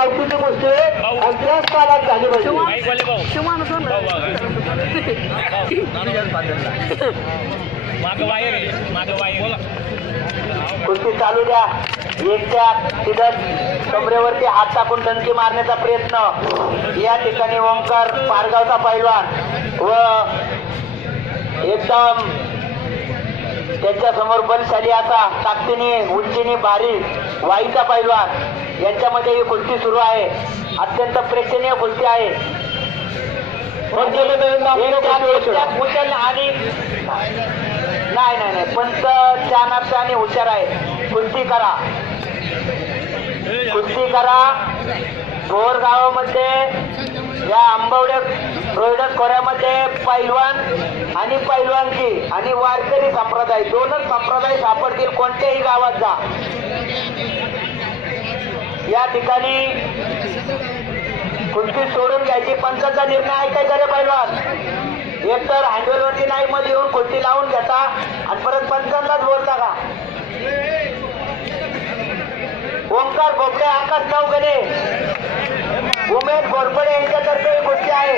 लावतीची गोष्ट आणि त्याच काळात झाली पाहिजे. कुस्ती चालू द्या. एकच्या तिथं कमरेवरती हात टाकून डंकी मारण्याचा प्रयत्न. या ठिकाणी ओंकार पारगावचा पैलवान व एकदम त्यांच्या समोर बलशाली असा ताकदीने उंचीने भारी वाईचा पैलवान यांच्यामध्ये ही कुस्ती सुरू आहे. अत्यंत प्रेक्षणीय कुस्ती आहे. उचल आणि नाही नाही नाही पंच चानाचा आणि हुशार आहे. कुस्ती करा कुस्ती करा. भोर गावामध्ये या आंबवडे रोहिदास खोऱ्यामध्ये पैलवान आणि पैलवानची आणि वारकरी संप्रदाय दोनच संप्रदाय सापडतील. कोणत्याही गावात जा. या ठिकाणी कुस्ती सोडून घ्यायची. पंचाचा निर्णय ऐकायचा रे पैलवान. एकतर हँडलवरती नाही मध्ये येऊन कुस्ती लावून घेता आणि परत पंचांनाच बोलता का. ओंकार भोपडे आकाश नवगणे उमेश घोरपडे यांच्यातर्फे ही कुस्ती आहे.